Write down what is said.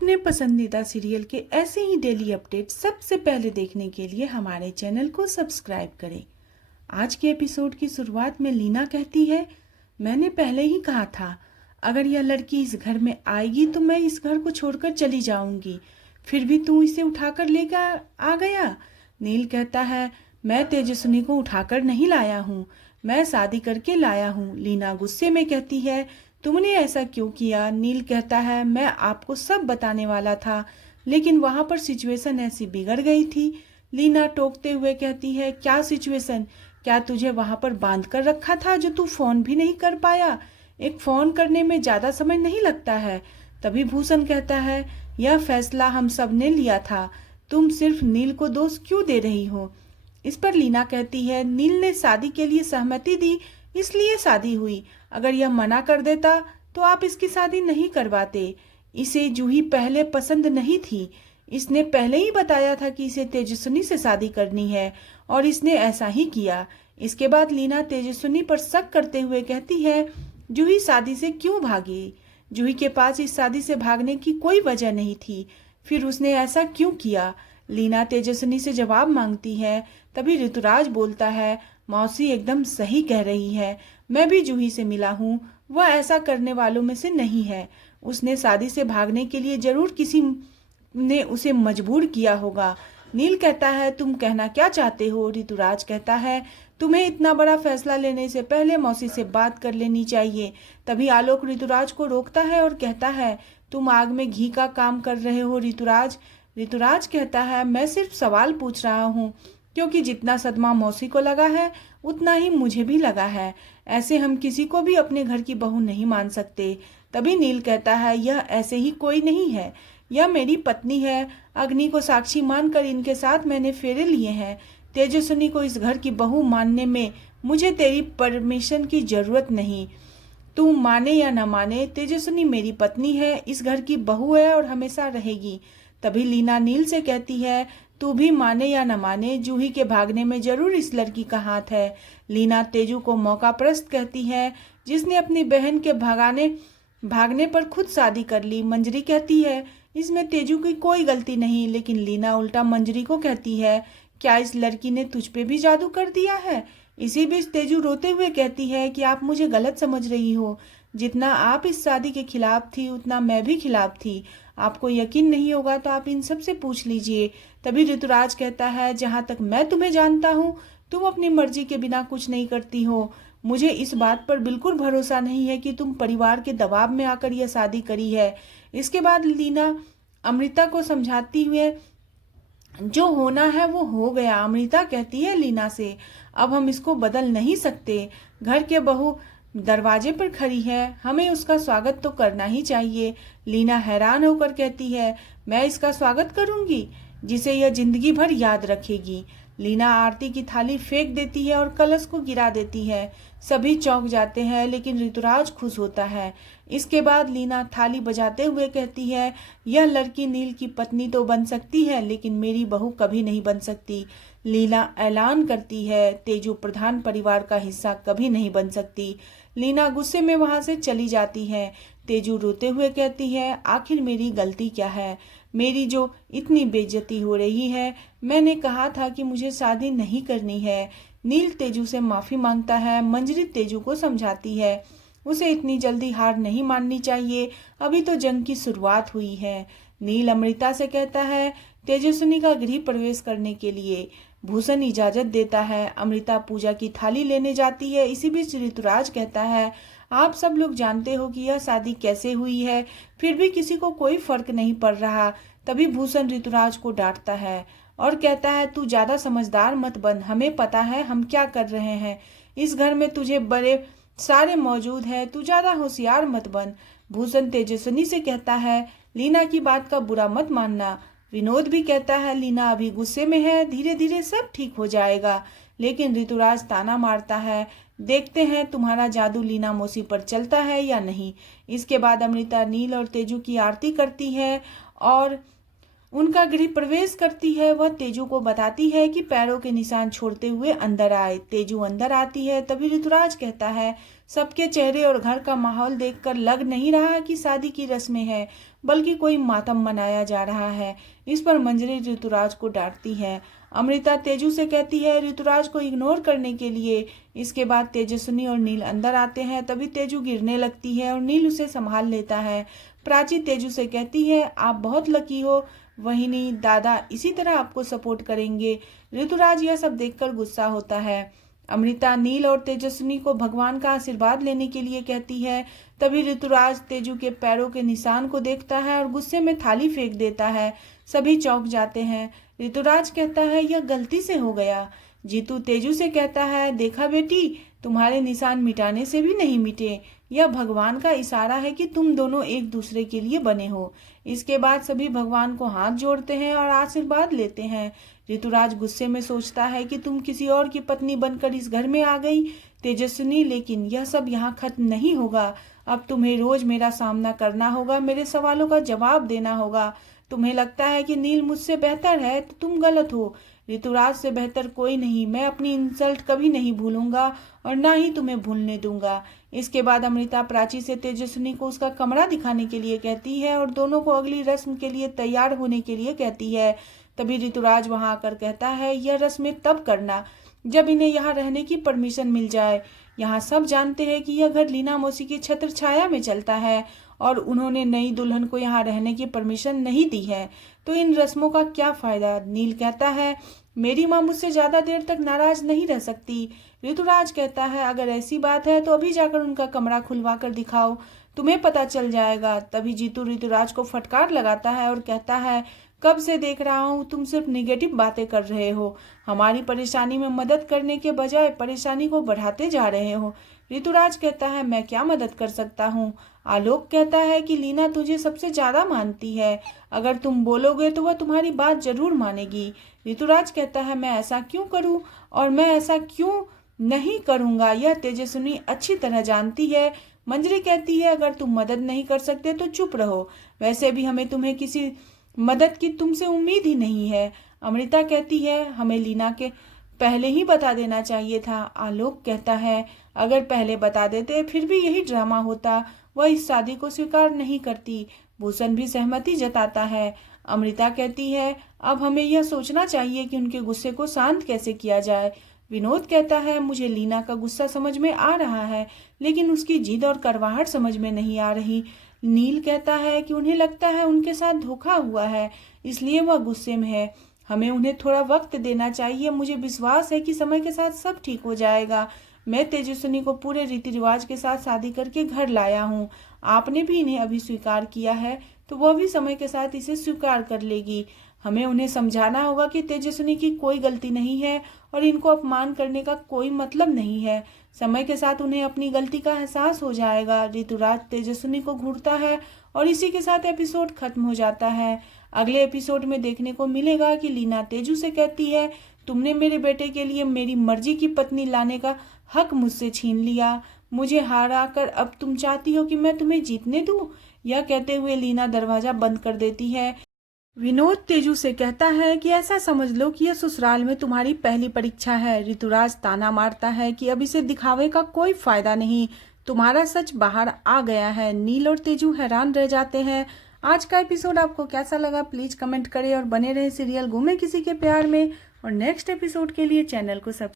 अपने पसंदीदा सीरियल के ऐसे ही डेली अपडेट सबसे पहले देखने के लिए हमारे चैनल को सब्सक्राइब करें। आज के एपिसोड की शुरुआत में लीना कहती है, मैंने पहले ही कहा था अगर यह लड़की इस घर में आएगी तो मैं इस घर को छोड़कर चली जाऊंगी, फिर भी तू इसे उठाकर लेकर आ गया। नील कहता है, मैं तेजस्विनी को उठाकर नहीं लाया हूँ, मैं शादी करके लाया हूँ। लीना गुस्से में कहती है, तुमने ऐसा क्यों किया? नील कहता है, मैं आपको सब बताने वाला था लेकिन वहां पर सिचुएशन ऐसी बिगड़ गई थी। लीना टोकते हुए कहती है, क्या सिचुएशन? क्या तुझे वहां पर बांध कर रखा था जो तू फोन भी नहीं कर पाया? एक फोन करने में ज्यादा समय नहीं लगता है। तभी भूषण कहता है, यह फैसला हम सब ने लिया था, तुम सिर्फ नील को दोष क्यों दे रही हो? इस पर लीना कहती है, नील ने शादी के लिए सहमति दी इसलिए शादी हुई, अगर यह मना कर देता तो आप इसकी शादी नहीं करवाते। इसे जूही पहले पसंद नहीं थी, इसने पहले ही बताया था कि इसे तेजस्विनी से शादी करनी है और इसने ऐसा ही किया। इसके बाद लीना तेजस्विनी पर शक करते हुए कहती है, जूही शादी से क्यों भागी? जूही के पास इस शादी से भागने की कोई वजह नहीं थी, फिर उसने ऐसा क्यों किया? लीना तेजस्विनी से जवाब मांगती है। तभी ऋतुराज बोलता है, मौसी एकदम सही कह रही है, मैं भी जूही से मिला हूँ, वह ऐसा करने वालों में से नहीं है। उसने शादी से भागने के लिए जरूर किसी ने उसे मजबूर किया होगा। नील कहता है, तुम कहना क्या चाहते हो? ऋतुराज कहता है, तुम्हें इतना बड़ा फैसला लेने से पहले मौसी से बात कर लेनी चाहिए। तभी आलोक ऋतुराज को रोकता है और कहता है, तुम आग में घी का काम कर रहे हो ऋतुराज। ऋतुराज कहता है, मैं सिर्फ सवाल पूछ रहा हूँ क्योंकि जितना सदमा मौसी को लगा है उतना ही मुझे भी लगा है, ऐसे हम किसी को भी अपने घर की बहू नहीं मान सकते। तभी नील कहता है, यह ऐसे ही कोई नहीं है, यह मेरी पत्नी है, अग्नि को साक्षी मानकर इनके साथ मैंने फेरे लिए हैं। तेजस्विनी को इस घर की बहू मानने में मुझे तेरी परमिशन की जरूरत नहीं। तू माने या न माने, तेजस्विनी मेरी पत्नी है, इस घर की बहू है और हमेशा रहेगी। तभी लीना नील से कहती है, तू भी माने या न माने, जूही के भागने में जरूर इस लड़की का हाथ है। लीना तेजू को मौका प्रस्त कहती है, जिसने अपनी बहन के भागने पर खुद शादी कर ली। मंजरी कहती है, इसमें तेजू की कोई गलती नहीं, लेकिन लीना उल्टा मंजरी को कहती है, क्या इस लड़की ने तुझ पे भी जादू कर दिया है? इसी बीच तेजू रोते हुए कहती है कि आप मुझे गलत समझ रही हो, जितना आप इस शादी के खिलाफ थी उतना मैं भी खिलाफ थी। आपको यकीन नहीं होगा तो आप इन सब से पूछ लीजिए। तभी ऋतुराज कहता है, जहां तक मैं तुम्हें जानता हूँ तुम अपनी मर्जी के बिना कुछ नहीं करती हो। मुझे इस बात पर बिल्कुल भरोसा नहीं है कि तुम परिवार के दबाव में आकर यह शादी करी है। इसके बाद लीना अमृता को समझाती हुए, जो होना है वो हो गया। अमृता कहती है लीना से, अब हम इसको बदल नहीं सकते, घर के बहू दरवाजे पर खड़ी है, हमें उसका स्वागत तो करना ही चाहिए। लीना हैरान होकर कहती है, मैं इसका स्वागत करूंगी जिसे यह जिंदगी भर याद रखेगी। लीना आरती की थाली फेंक देती है और कलश को गिरा देती है। सभी चौंक जाते हैं लेकिन ऋतुराज खुश होता है। इसके बाद लीना थाली बजाते हुए कहती है, यह लड़की नील की पत्नी तो बन सकती है लेकिन मेरी बहू कभी नहीं बन सकती। लीना ऐलान करती है, तेजू प्रधान परिवार का हिस्सा कभी नहीं बन सकती। लीना गुस्से में वहां से चली जाती है। तेजू रोते हुए कहती है, आखिर मेरी गलती क्या है? मेरी जो इतनी बेइज्जती हो रही है, मैंने कहा था कि मुझे शादी नहीं करनी है। नील तेजू से माफी मांगता है। मंजरी तेजू को समझाती है, उसे इतनी जल्दी हार नहीं माननी चाहिए, अभी तो जंग की शुरुआत हुई है। नील अमृता से कहता है, तेजस्विनी का गृह प्रवेश करने के लिए भूषण इजाजत देता है। अमृता पूजा की थाली लेने जाती है। इसी बीच ऋतुराज कहता है, आप सब लोग जानते हो कि यह शादी कैसे हुई है, फिर भी किसी को कोई फर्क नहीं पड़ रहा। तभी भूषण ऋतुराज को डांटता है और कहता है, तू ज्यादा समझदार मत बन, हमें पता है हम क्या कर रहे हैं, इस घर में तुझे बड़े सारे मौजूद है, तू ज्यादा होशियार मत बन। भूषण तेजस्विनी से कहता है, लीना की बात का बुरा मत मानना। विनोद भी कहता है, लीना अभी गुस्से में है, धीरे धीरे सब ठीक हो जाएगा। लेकिन ऋतुराज ताना मारता है, देखते हैं तुम्हारा जादू लीना मौसी पर चलता है या नहीं। इसके बाद अमृता नील और तेजू की आरती करती है और उनका गृह प्रवेश करती है। वह तेजू को बताती है कि पैरों के निशान छोड़ते हुए अंदर आए। तेजू अंदर आती है। तभी ऋतुराज कहता है, सबके चेहरे और घर का माहौल देखकर लग नहीं रहा कि शादी की रस्में हैं, बल्कि कोई मातम मनाया जा रहा है। इस पर मंजरी ऋतुराज को डांटती है। अमृता तेजू से कहती है ऋतुराज को इग्नोर करने के लिए। इसके बाद तेजस्विनी और नील अंदर आते हैं। तभी तेजू गिरने लगती है और नील उसे संभाल लेता है। प्राची तेजू से कहती है आप बहुत लकी हो, वही नहीं दादा इसी तरह आपको सपोर्ट करेंगे। ऋतुराज यह सब देखकर गुस्सा होता है। अमृता नील और तेजस्विनी को भगवान का आशीर्वाद लेने के लिए कहती है। तभी ऋतुराज तेजू के पैरों के निशान को देखता है और गुस्से में थाली फेंक देता है। सभी चौंक जाते हैं। ऋतुराज कहता है यह गलती से हो गया। जीतू तेजू से कहता है देखा बेटी, तुम्हारे निशान मिटाने से भी नहीं मिटे, यह भगवान का इशारा है कि तुम दोनों एक दूसरे के लिए बने हो। इसके बाद सभी भगवान को हाथ जोड़ते हैं और आशीर्वाद लेते हैं। ऋतुराज गुस्से में सोचता है कि तुम किसी और की पत्नी बनकर इस घर में आ गई तेजस्विनी, लेकिन यह सब यहाँ खत्म नहीं होगा। अब तुम्हें रोज मेरा सामना करना होगा, मेरे सवालों का जवाब देना होगा। तुम्हें लगता है कि नील मुझसे बेहतर है तो तुम गलत हो। ऋतुराज से बेहतर कोई नहीं। मैं अपनी इंसल्ट कभी नहीं भूलूंगा और ना ही तुम्हें भूलने दूंगा। इसके बाद अमृता प्राची से तेजस्विनी को उसका कमरा दिखाने के लिए कहती है और दोनों को अगली रस्म के लिए तैयार होने के लिए कहती है। तभी ऋतुराज वहां आकर कहता है यह रस्में तब करना जब इन्हें यहाँ रहने की परमिशन मिल जाए। यहाँ सब जानते हैं कि यह घर लीना मौसी की छत्र छाया में चलता है और उन्होंने नई दुल्हन को यहाँ रहने की परमिशन नहीं दी है, तो इन रस्मों का क्या फायदा। नील कहता है मेरी माँ मुझसे ज्यादा देर तक नाराज नहीं रह सकती। ऋतुराज कहता है अगर ऐसी बात है तो अभी जाकर उनका कमरा खुलवा कर दिखाओ, तुम्हें पता चल जाएगा। तभी जीतू ऋतुराज को फटकार लगाता है और कहता है कब से देख रहा हूँ तुम सिर्फ निगेटिव बातें कर रहे हो। हमारी परेशानी में मदद करने के बजाय परेशानी को बढ़ाते जा रहे हो। ऋतुराज कहता है मैं क्या मदद कर सकता हूँ। आलोक कहता है कि लीना तुझे सबसे ज्यादा मानती है, अगर तुम बोलोगे तो वह तुम्हारी बात जरूर मानेगी। ऋतुराज कहता है मैं ऐसा क्यों करूं और मैं ऐसा क्यों नहीं करूंगा, यह तेजस्विनी अच्छी तरह जानती है। मंजरी कहती है अगर तुम मदद नहीं कर सकते तो चुप रहो, वैसे भी हमें तुम्हें किसी मदद की तुमसे उम्मीद ही नहीं है। अमृता कहती है हमें लीना के पहले ही बता देना चाहिए था। आलोक कहता है अगर पहले बता देते फिर भी यही ड्रामा होता, वह इस शादी को स्वीकार नहीं करती। भूषण भी सहमति जताता है। अमृता कहती है अब हमें यह सोचना चाहिए कि उनके गुस्से को शांत कैसे किया जाए। विनोद कहता है मुझे लीना का गुस्सा समझ में आ रहा है, लेकिन उसकी जिद और करवाहट समझ में नहीं आ रही। नील कहता है कि उन्हें लगता है उनके साथ धोखा हुआ है, इसलिए वह गुस्से में है। हमें उन्हें थोड़ा वक्त देना चाहिए। मुझे विश्वास है कि समय के साथ सब ठीक हो जाएगा। मैं तेजस्विनी को पूरे रीति रिवाज के साथ शादी करके घर लाया हूँ। आपने भी इन्हें अभी स्वीकार किया है तो वह भी समय के साथ इसे स्वीकार कर लेगी। हमें उन्हें समझाना होगा कि तेजस्विनी की कोई गलती नहीं है और इनको अपमान करने का कोई मतलब नहीं है। समय के साथ उन्हें अपनी गलती का एहसास हो जाएगा। ऋतुराज तेजस्विनी को घूरता है और इसी के साथ एपिसोड खत्म हो जाता है। अगले एपिसोड में देखने को मिलेगा कि लीना तेजू से कहती है तुमने मेरे बेटे के लिए मेरी मर्जी की पत्नी लाने का हक मुझसे छीन लिया, मुझे हरा कर अब तुम चाहती हो कि मैं तुम्हें जीतने दूं। यह कहते हुए लीना दरवाजा बंद कर देती है। विनोद तेजू से कहता है कि ऐसा समझ लो कि यह ससुराल में तुम्हारी पहली परीक्षा है। ऋतुराज ताना मारता है कि अब इसे दिखावे का कोई फायदा नहीं, तुम्हारा सच बाहर आ गया है। नील और तेजू हैरान रह जाते हैं। आज का एपिसोड आपको कैसा लगा प्लीज कमेंट करें और बने रहे सीरियल गुमे किसी के प्यार में। और नेक्स्ट एपिसोड के लिए चैनल को सब्सक्राइब